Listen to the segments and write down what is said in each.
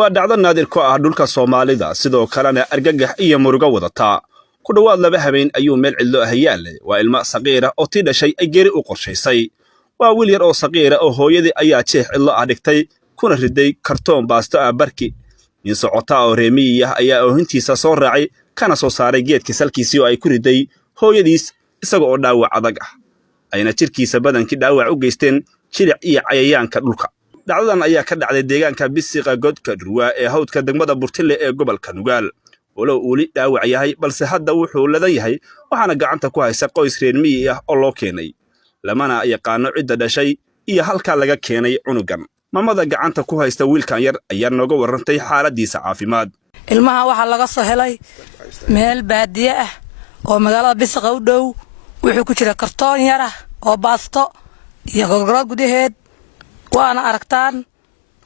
ودعنا نادر كأهدولك الصومالي ذا سيدو كلنا أرجع إيا مرجع وضطا كل واحد لبها بين أيوم العلو هيال والماء صغيرة أو تيدا شيء أجري وقرشي سي وولير أو صغيرة أو هو يدي أي شيء إلا عدكتي كون ردي كرتون باستا بركي من صعوطا أو ريمية أي أو هنتي سصور رعي كان صوصاري جيت كسلكي سيو أي كردي هو يديس isagoo dhaawac adag ah ayna jirkiisa badankii dhaawac u geysteen jilic iyo cayayaanka dhulka dhacdadan ayaa ka dhacday deegaanka bisiqa godka dhurwa ee hawdka degmada Burtile ee gobolka Nugaal walow uu li dhaawac yahay balse hadda wuxuu ladan yahay waxaana gacanta ku haysa qoys reer miyi ah oo loo keenay lamana yaqaano cidda dhashay iyo halka laga keenay cunugan mamada gacanta ku haysta wiilkan yar ayaa nooga warantay xaaladiisa caafimaad ilmaha waxa laga soo helay meel baadiye ah oo magaalada bisiqa u dhow wuxuu ku jira kartoon yar ah oo baasto iyo gogorood gudaheed waana aragtaan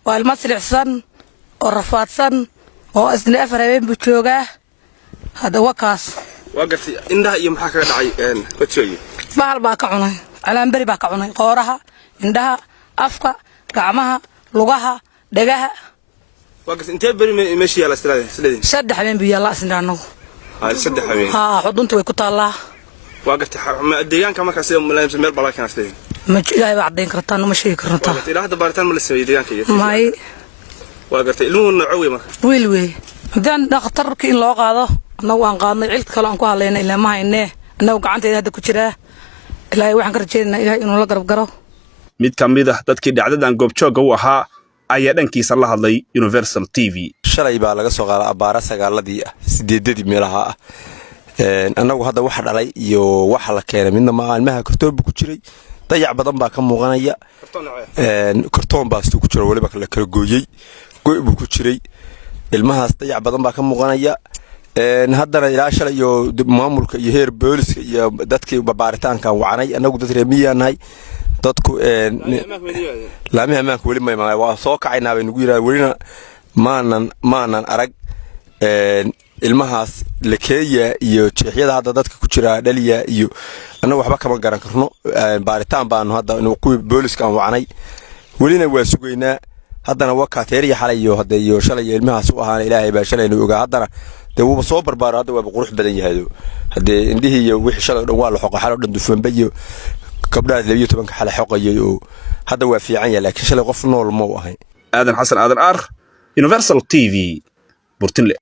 waa ilmo silicsan oo rafaadsan oo isna afar habeen buu joogaa hada wakaas wagartay indhaha iyo maxaa kaga dhacay wajigii bahal baa ka cunay calaambari baa ka cunay qooraha indhaha afka gacmaha lugaha dhagaha wagartay intee bari meeshii yaala isleedin saddex habeen buu yaala isnaano saddex habeen xuduntu way ku taalaa wagartay deegaanka markaas meel balaakan isleedin ma ilaahay baa cadeyn kartaa ma sheegi kartaa wagartay ilaahay baaritaan ma la sameeyay deegaanka may wagartay ilmuhu noocow marka wiil wey hadaan dhakhtarkii in loo qaado anagu aan qaadnay cilad kale aan ku hadlaynay ilaa ma haynee anagu gacanteeda hadda ku jiraa ilaahay waxaan ka rajaynaynaa ilaahay inuu la garab garo mid ka mid ah dadkii dhacdadan goobjooga u ahaa ayaa dhankiisa la hadlay Universal TV shalay baa laga soo qaaday abaara sagaaladii ah 8 meelaha ah anagu hadda waxa dhalay iyo waxa la keenay midna ma ilmaha kartoon ku jiray dayac badan baa ka muuqanaya kartoon baastu ku jiro waliba la kala gooyay gooy buu ku jiray ilmahaas dayac badan baa ka muuqanaya haddana ilaa shalay iyo maamulka iyo heer booliska iyo dadkii baaritaanka wacanay anagu dad reemiyaanahay dadku laamaha amaanka wali ma waa soo kacaynaa bay nagu yiraahdeen walina maanan arag ilmahaas lakeeya iyo jeexyada hadda dadka ku jira dhaliya iyo anagu waxba kama garan karno baaritaan baan hadda inuu ku booliska aan wacanay walina waa sugeynaa haddana wakateeriya xalay iyo hadda iyo shalay ilmahaas u ahaan ilaahay baa shalay inuu ogaa haddana dawba soo barbaaro hadda waa qurux badan yahay hadda indhihi iyo wixii shalay dhan waa la xoqay xalo dhan dufanba iyo gabdhaha 12 xal xoqayay oo hadda waa fiican yahay laakiin shalay qof nool ma u ahay aadan xasan aadan ar Universal TV Burtile